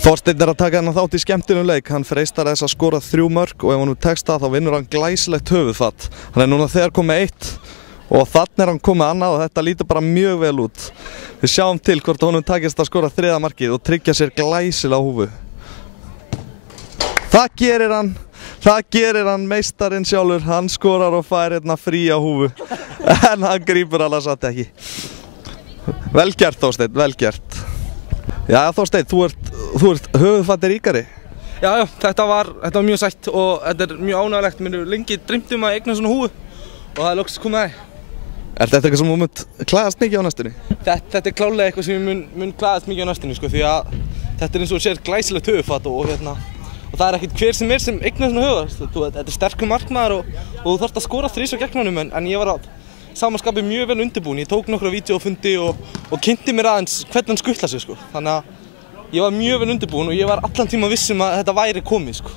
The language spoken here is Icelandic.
Þorsteinn að taka hennar þátt í skemmtilegum leik. Hann freistar þess að skora 3 mörk og ef hann tekst það þá vinnur hann glæsilegt höfuðfat. Hann núna þegar komið 1 og þannig hann komið annað og þetta lítur bara mjög vel út. Við sjáum til hvort honum takist að skora 3. markið og tryggja sér glæsilega húfu. Það gerir hann meistarinn sjálfur. Hann skorar og fær hérna fría húfu. En hann grípur alveg satt ekki. Vel gert Þorsteinn, vel gert. Já Þorsteinn, þú ert höfuðfati ríkari. Já, þetta var mjög sætt og þetta er mjög ánægilegt. Mér hefur lengi dreymt að eigna svona húfu og það er loksins komið að. Er þetta eitthvað sem þú munt klæðast mikið á næstunni? Þetta er klárlega eitthvað sem ég mun klæðast mikið á næstunni sko, því að þetta er eins og sér glæsilegt höfuðfat og það er ekkert hver sem eignar svona höfuðfat. Þetta er sterkur markmaður og þú þarft að skora 3 á gegn honum en ég var að samanskapi mjög vel undirbúinn. Ég tók nokkra vídeófundi og kynnti mér aðeins hvernig hann skutla sig sko. Þannig að ég var mjög vel undirbúinn og ég var allan tíma viss að þetta væri komið sko.